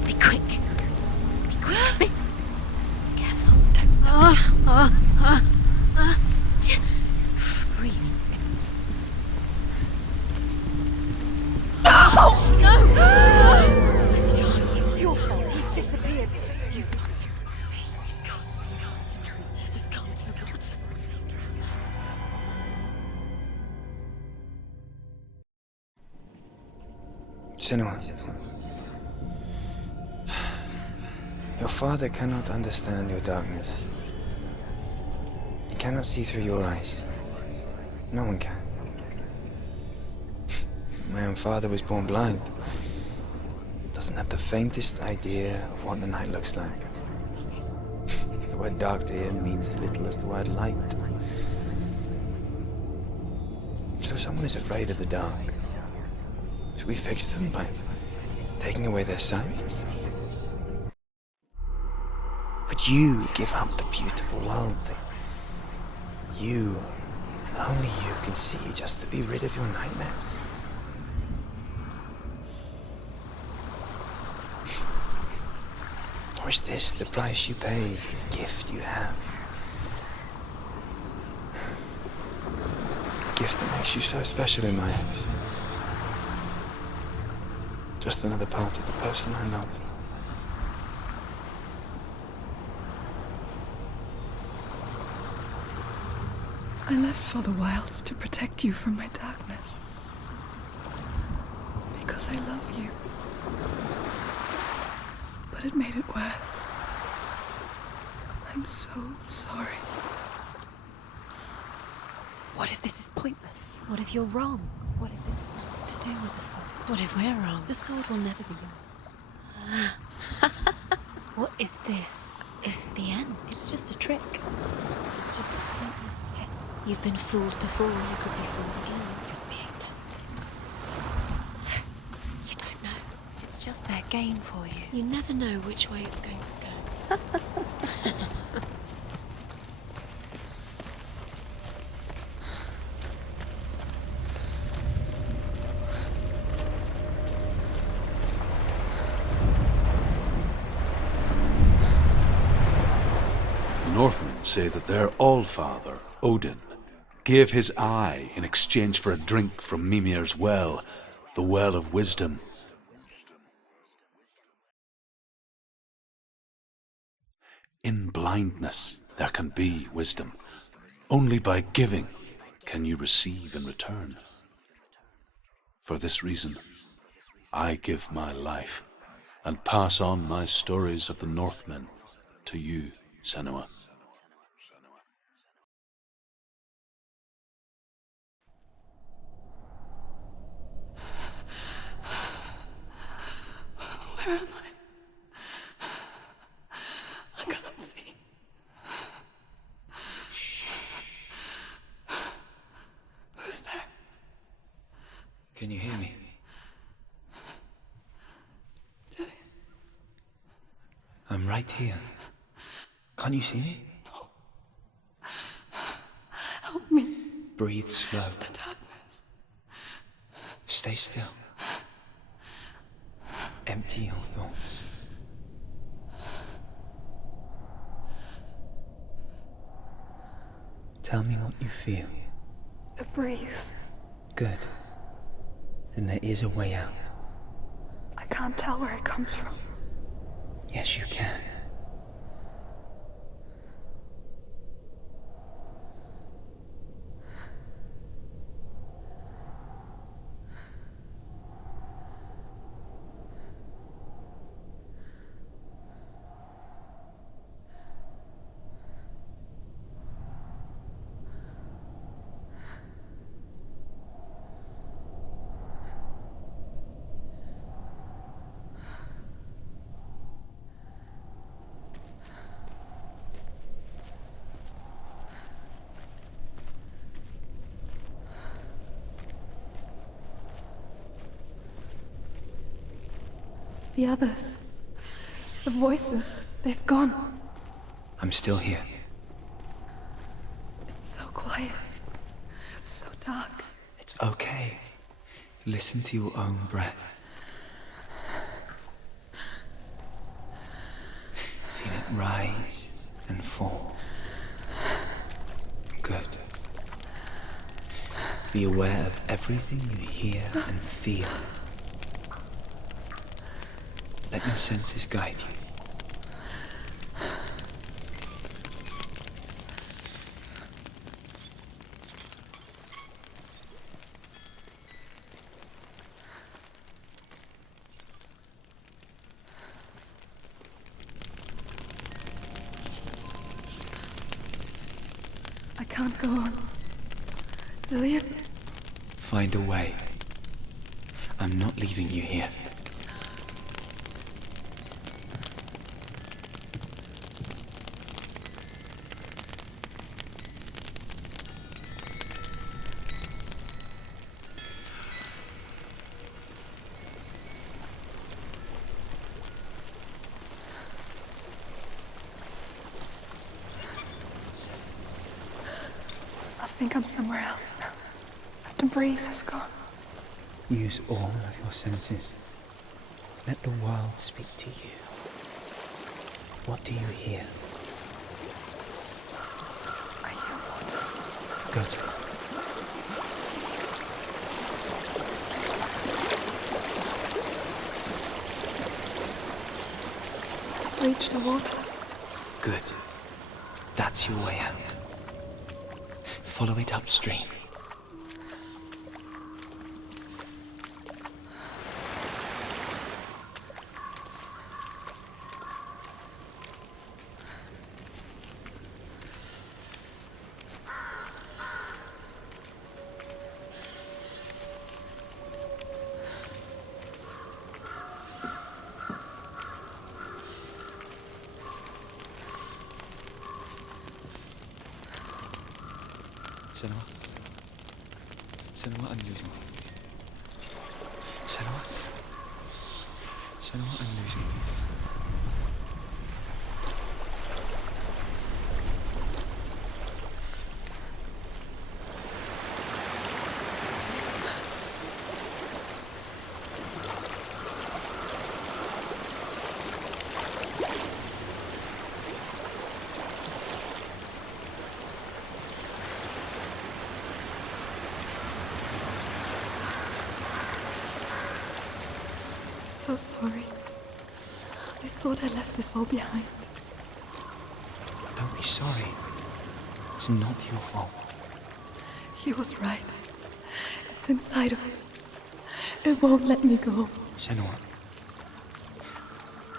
Be quick. Be quick. Be careful. Breathe. Where's he gone? It's your fault. He's disappeared. You've lost him to the sea. He's gone. You've lost him to the He's gone to the water. He's drowned. Senua. Your father cannot understand your darkness. He cannot see through your eyes. No one can. My own father was born blind. Doesn't have the faintest idea of what the night looks like. The word dark to him means as little as the word light. So someone is afraid of the dark. Should we fix them by taking away their sight? But you give up the beautiful world. You, and only you, can see just to be rid of your nightmares. Or is this the price you pay for the gift you have? A gift that makes you so special in my eyes. Just another part of the person I love. I left for the wilds to protect you from my darkness. Because I love you. But it made it worse. I'm so sorry. What if this is pointless? What if you're wrong? What if this is nothing to do with the sword? What if we're wrong? The sword will never be yours. What if this is the end? It's just a trick. It's just a pointless test. You've been fooled before, you could be fooled again. You're being tested. You don't know. It's just their game for you. You never know which way it's going to go. The Northmen say that their Allfather, Odin, gave his eye in exchange for a drink from Mimir's well, the Well of Wisdom. In blindness there can be wisdom. Only by giving can you receive in return. For this reason, I give my life and pass on my stories of the Northmen to you, Senua. Where am I? I can't see. Who's there? Can you hear me? Dillian. I'm right here. Can't you see me? No. Help me. Breathe slow. It's the darkness. Stay still. Empty your thoughts. Tell me what you feel. The breeze. Good. Then there is a way out. I can't tell where it comes from. Yes, you can. The others. The voices. They've gone. I'm still here. It's so quiet. So dark. It's okay. Listen to your own breath. Feel it rise and fall. Good. Be aware of everything you hear and feel. Let your senses guide you. I can't go on. Dillian? Find a way. I'm not leaving you here. I think I'm somewhere else now. The breeze has gone. Use all of your senses. Let the world speak to you. What do you hear? I hear water. Good. I've reached the water. Good. That's your way out. Follow it upstream. Senua? Senua, I'm losing you. Senua? Senua, I'm losing you. So sorry. I thought I left this all behind. Don't be sorry. It's not your fault. He was right. It's inside of me. It won't let me go. Senua.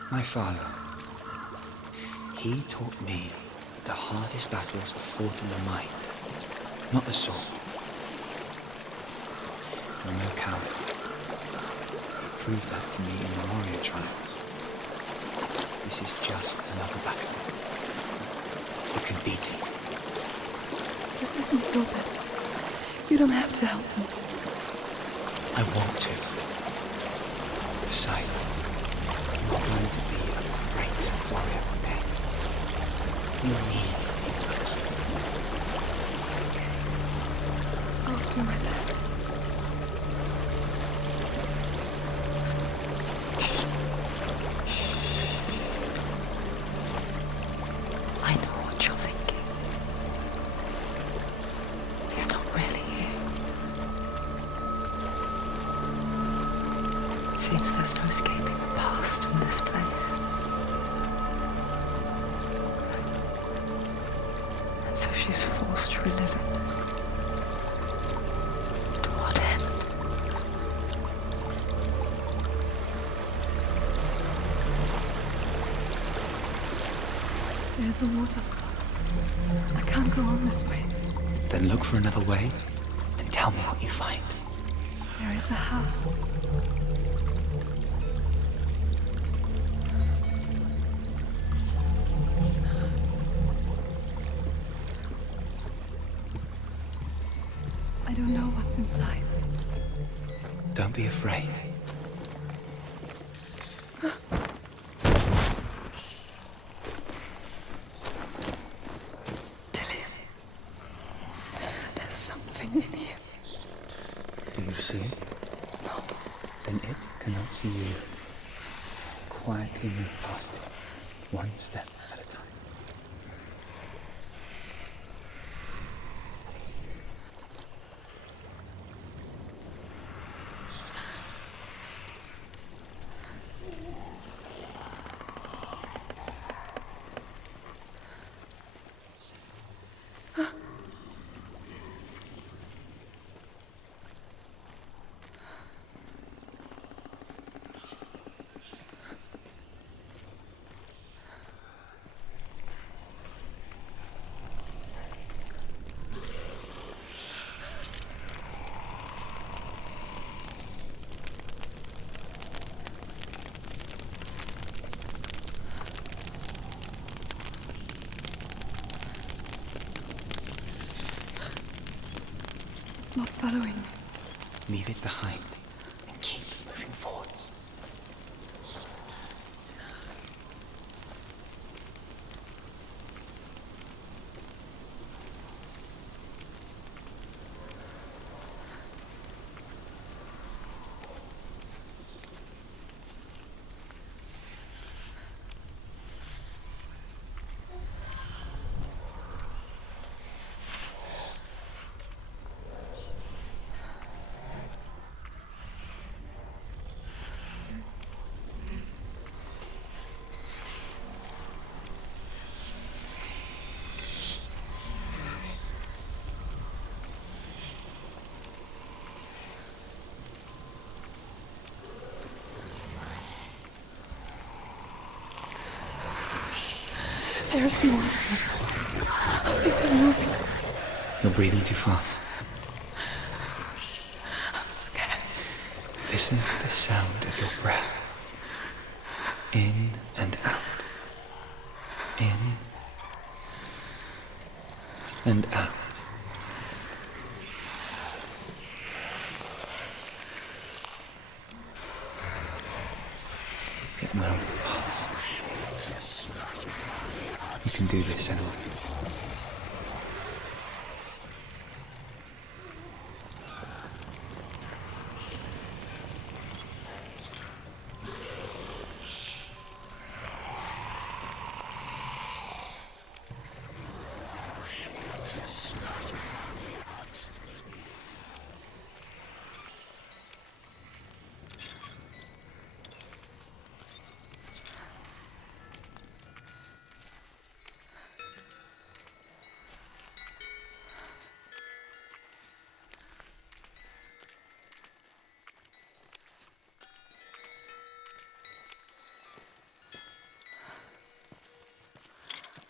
My father. He taught me that the hardest battles are fought in the mind, not the soul. I'm no coward. Proved that for me in the warrior trials. This is just another battle. You can beat it. This isn't your battle. You don't have to help me. I want to. Besides, you're going to be a great warrior one day. You need me. I'll do my best. I know what you're thinking. He's not really here. It seems there's no escaping the past in this place. And so she's forced to relive it. To what end? There's a waterfall. I can't go on this way. Then look for another way and tell me what you find. There is a house. I don't know what's inside. Don't be afraid. Dillian, there's something in here. Do you see it? No. Then it cannot see you. Quietly move past it, one step at a time. It's not following me. Leave it behind and keep moving forwards. There's more. I think they're moving. You're breathing too fast. I'm scared. This is the sound of your breath. In and out. In and out. It will pass. You can do this, Senua.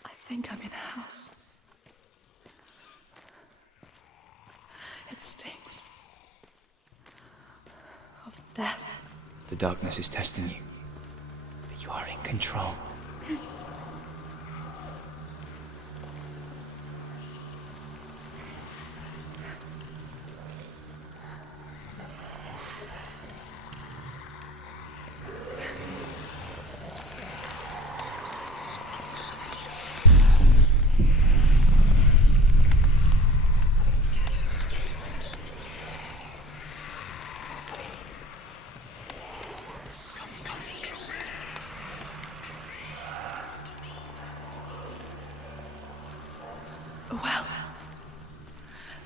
I think I'm in a house. It stinks of death. The darkness is testing you, but you are in control. A well.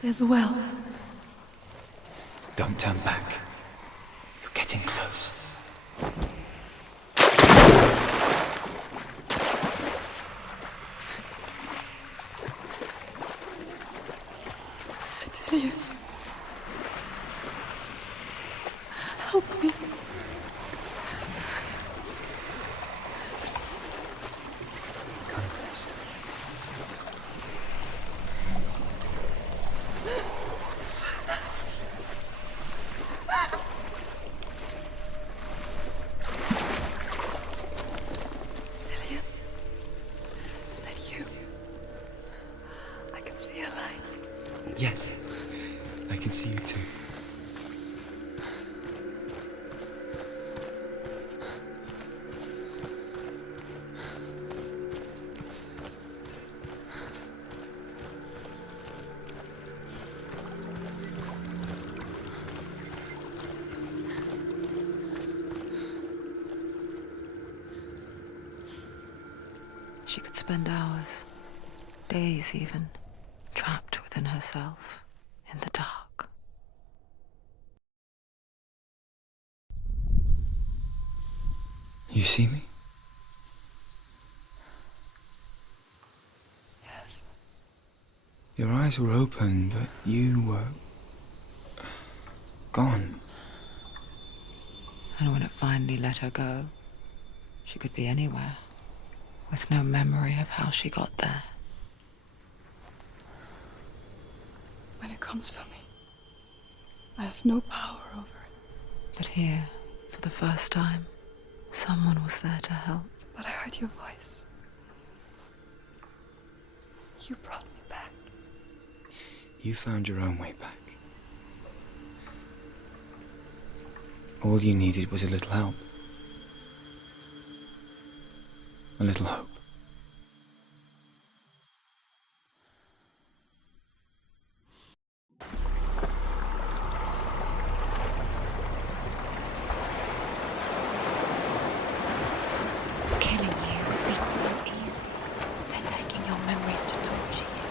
There's a well. Don't turn back. You're getting close. Dillian. Help me. Contest. she could spend hours, days even, trapped within herself, in the dark. You see me? Yes. Your eyes were open, but you were gone. And when it finally let her go, she could be anywhere, with no memory of how she got there. When it comes for me, I have no power over it. But here, for the first time, someone was there to help. But I heard your voice. You brought me back. You found your own way back. All you needed was a little help. A little hope. Killing you would be too easy. They're taking your memories to torture you.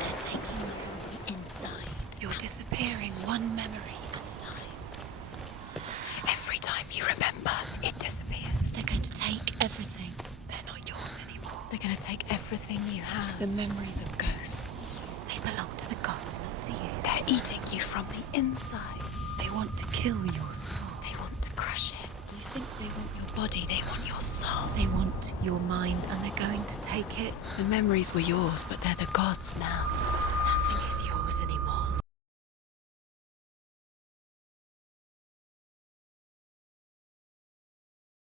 They're taking them from the inside. You're disappearing one memory at a time. Every time you remember, it disappears. They're going to take everything. They're not yours anymore. They're going to take everything you have. The memories of ghosts. They belong to the gods, not to you. They're eating you from the inside. They want to kill your soul. They want to crush it. You think they want your body, they want your soul. They want your mind, and they're going to take it. The memories were yours, but they're the gods now.